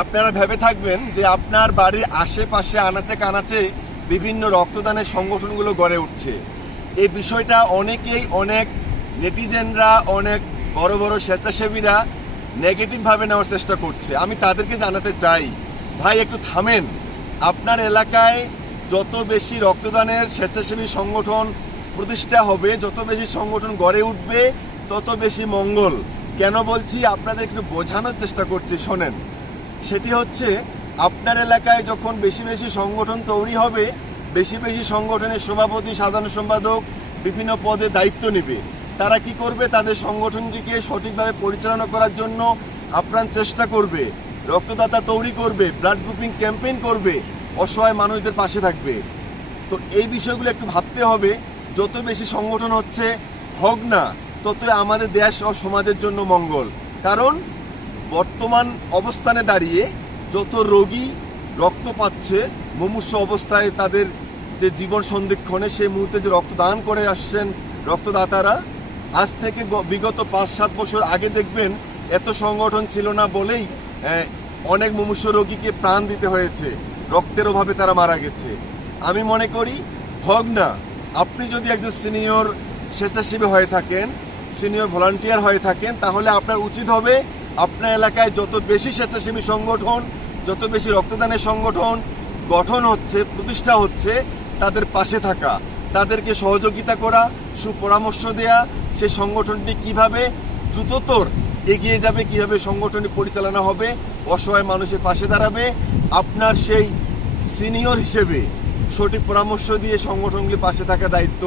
আপনারা ভেবে থাকবেন যে আপনার বাড়ির আশেপাশে আনাচে কানাচে বিভিন্ন রক্তদানের সংগঠনগুলো গড়ে উঠছে। এই বিষয়টা অনেক নেটিজেনরা, অনেক বড় বড় স্বেচ্ছাসেবীরা নেগেটিভভাবে নেওয়ার চেষ্টা করছে। আমি তাদেরকে জানাতে চাই, ভাই একটু থামেন। আপনার এলাকায় যত বেশি রক্তদানের স্বেচ্ছাসেবী সংগঠন প্রতিষ্ঠা হবে, যত বেশি সংগঠন গড়ে উঠবে, তত বেশি মঙ্গল। কেন বলছি, আপনাদের একটু বোঝানোর চেষ্টা করছি, শোনেন। সেটি হচ্ছে, আপনার এলাকায় যখন বেশি বেশি সংগঠন তৈরি হবে, বেশি বেশি সংগঠনের সভাপতি, সাধারণ সম্পাদক বিভিন্ন পদে দায়িত্ব নেবে। তারা কি করবে? তাদের সংগঠনটিকে সঠিকভাবে পরিচালনা করার জন্য আপ্রাণ চেষ্টা করবে, রক্তদাতা তৈরি করবে, ব্লাড গ্রুপিং ক্যাম্পেইন করবে, অসহায় মানুষদের পাশে থাকবে। তো এই বিষয়গুলো একটু ভাবতে হবে। যত বেশি সংগঠন হচ্ছে হোক না, ততই আমাদের দেশ ও সমাজের জন্য মঙ্গল। কারণ বর্তমান অবস্থানে দাঁড়িয়ে যত রোগী রক্ত পাচ্ছে মুমূর্ষু অবস্থায়, তাদের যে জীবন সন্ধিক্ষণে সেই মুহূর্তে যে রক্তদান করে আসছেন রক্তদাতারা, আজ থেকে বিগত 5-7 বছর আগে দেখবেন এত সংগঠন ছিল না বলেই অনেক মুমূর্ষু রোগীকে প্রাণ দিতে হয়েছে, রক্তের অভাবে তারা মারা গেছে। আমি মনে করি, হোক না, আপনি যদি একজন সিনিয়র স্বেচ্ছাসেবী হয়ে থাকেন, সিনিয়র ভলান্টিয়ার হয়ে থাকেন, তাহলে আপনার উচিত হবে আপনার এলাকায় যত বেশি স্বেচ্ছাসেবী সংগঠন, যত বেশি রক্তদানের সংগঠন গঠন হচ্ছে, প্রতিষ্ঠা হচ্ছে, তাদের পাশে থাকা, তাদেরকে সহযোগিতা করা, সুপরামর্শ দেয়া, সেই সংগঠনটি কিভাবে দ্রুততর এগিয়ে যাবে, কিভাবে সংগঠনটি পরিচালনা হবে, অসহায় মানুষের পাশে দাঁড়াবে, আপনার সেই সিনিয়র হিসেবে সঠিক পরামর্শ দিয়ে সংগঠনগুলি পাশে থাকার দায়িত্ব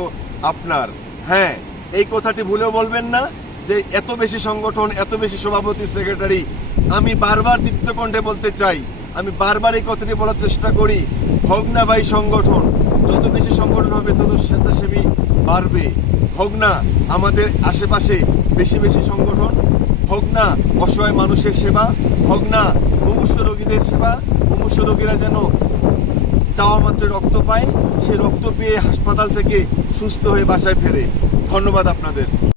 আপনার। হ্যাঁ, এই কথাটি ভুলেও বলবেন না যে এত বেশি সংগঠন, এত বেশি সভাপতি, সেক্রেটারি। আমি বারবার দীপ্ত কণ্ঠে বলতে চাই, আমি বারবার এই কথাটি বলার চেষ্টা করি, হোক না ভাই সংগঠন। যত বেশি সংগঠন হবে তত স্বেচ্ছাসেবী বাড়বে। হোক না আমাদের আশেপাশে বেশি বেশি সংগঠন, হোক না অসহায় মানুষের সেবা, হোক না মুমূর্ষু রোগীদের সেবা। মুমূর্ষু রোগীরা যেন চাওয়া মাত্র রক্ত পায়, সেই রক্ত পেয়ে হাসপাতাল থেকে সুস্থ হয়ে বাসায় ফেরে। ধন্যবাদ আপনাদের।